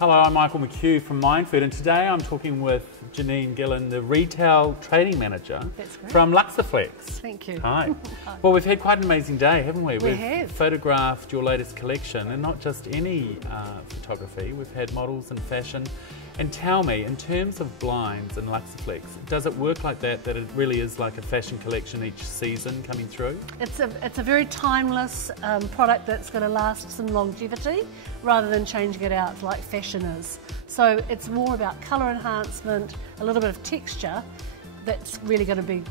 Hello, I'm Michael McHugh from MindFood, and today I'm talking with Janine Gillen, the Retail Trading Manager from Luxaflex. Thank you. Hi. Well, we've had quite an amazing day, haven't we? We have. Photographed your latest collection, and not just any photography. We've had models and fashion. And tell me, in terms of blinds and Luxaflex, does it work like that it really is like a fashion collection each season coming through? It's a very timeless product that's going to last some longevity rather than changing it out like fashion is. So it's more about colour enhancement, a little bit of texture that's really going to be,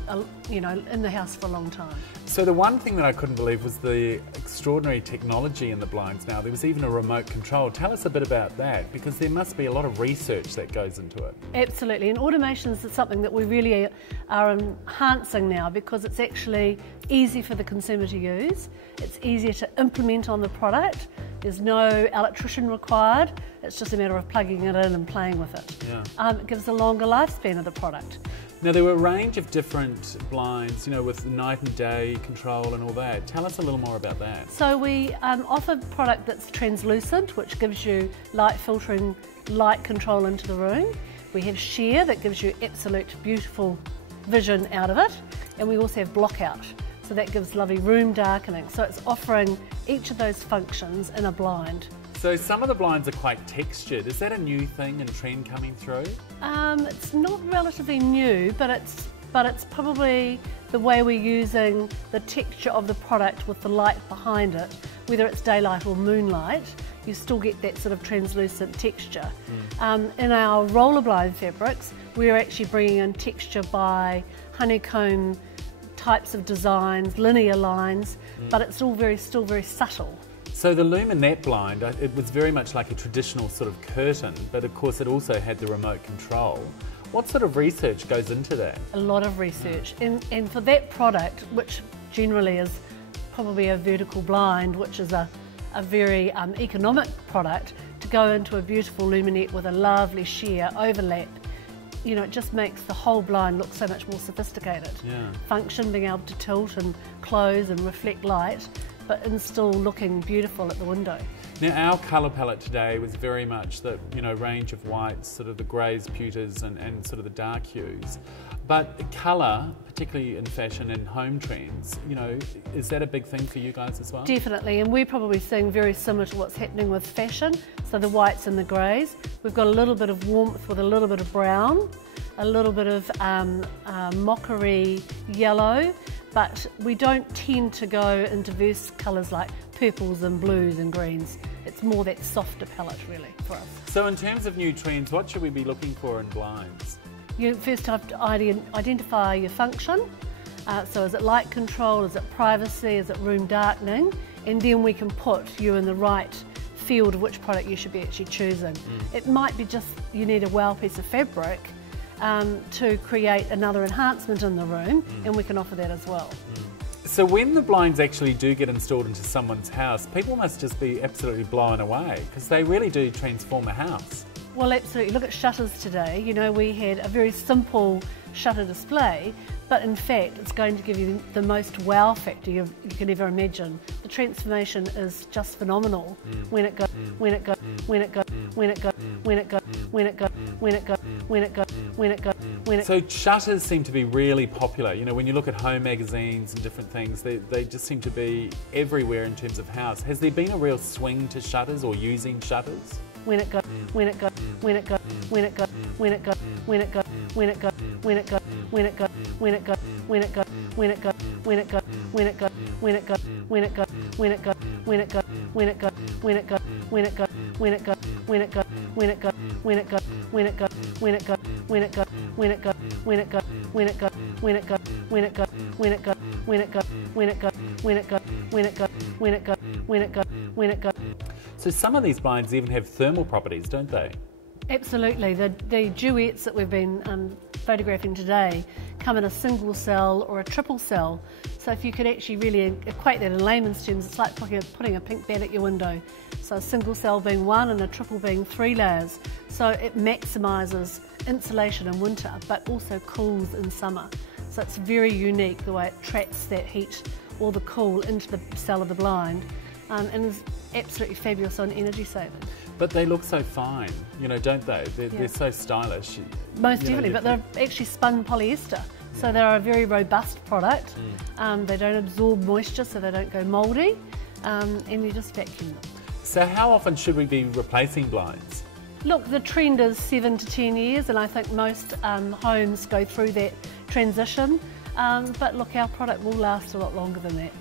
in the house for a long time. So the one thing that I couldn't believe was the extraordinary technology in the blinds now. There was even a remote control. Tell us a bit about that, because there must be a lot of research that goes into it. Absolutely, and automation is something that we really are enhancing now, because it's actually easy for the consumer to use. It's easier to implement on the product. There's no electrician required. It's just a matter of plugging it in and playing with it. Yeah. It gives a longer lifespan of the product. Now, there were a range of different blinds, with night and day control and all that. Tell us a little more about that. So we offer a product that's translucent, which gives you light filtering, light control into the room. We have sheer that gives you absolute beautiful vision out of it. And we also have blockout, so that gives lovely room darkening. So it's offering each of those functions in a blind. So some of the blinds are quite textured. Is that a new thing and trend coming through? It's not relatively new, but it's probably the way we're using the texture of the product with the light behind it. Whether it's daylight or moonlight, you still get that sort of translucent texture. In our roller blind fabrics, we're actually bringing in texture by honeycomb types of designs, linear lines, but it's all still very subtle. So the Luminette blind, it was very much like a traditional sort of curtain, but of course it also had the remote control. What sort of research goes into that? A lot of research, and for that product, which generally is probably a vertical blind, which is a very economic product, to go into a beautiful luminette with a lovely sheer overlap, it just makes the whole blind look so much more sophisticated. Yeah. Function, being able to tilt and close and reflect light, but still looking beautiful at the window. Now, our colour palette today was very much the range of whites, sort of the greys, pewters, and sort of the dark hues. But colour, particularly in fashion and home trends, is that a big thing for you guys as well? Definitely, and we're probably seeing very similar to what's happening with fashion. So the whites and the greys. We've got a little bit of warmth with a little bit of brown, a little bit of mockery yellow, but we don't tend to go into diverse colours like purples and blues and greens. It's more that softer palette really for us. So in terms of new trends, what should we be looking for in blinds? You first have to identify your function. So is it light control, is it privacy, is it room darkening? And then we can put you in the right field of which product you should be actually choosing. It might be just you need a wow piece of fabric to create another enhancement in the room, and we can offer that as well. So when the blinds actually do get installed into someone's house, people must just be absolutely blown away, because they really do transform a house. Well, absolutely. Look at shutters today. We had a very simple shutter display, but in fact it's going to give you the most wow factor you can ever imagine. The transformation is just phenomenal when it goes. So shutters seem to be really popular. When you look at home magazines and different things, they just seem to be everywhere in terms of house. Has there been a real swing to shutters or using shutters? So some of these blinds even have thermal properties, don't they? Absolutely. The duets that we've been photographing today come in a single cell or a triple cell. So if you could actually really equate that in layman's terms, it's like putting a pink bed at your window. So a single cell being 1 and a triple being 3 layers. So it maximises insulation in winter, but also cools in summer. So it's very unique the way it traps that heat or the cool into the cell of the blind, and is absolutely fabulous on energy saving. But they look so fine, you know, don't they? They're so stylish. Most definitely, but they're actually spun polyester. So they're a very robust product. They don't absorb moisture, so they don't go mouldy, and you just vacuum them. So how often should we be replacing blinds? Look, the trend is 7 to 10 years, and I think most homes go through that transition. But look, our product will last a lot longer than that.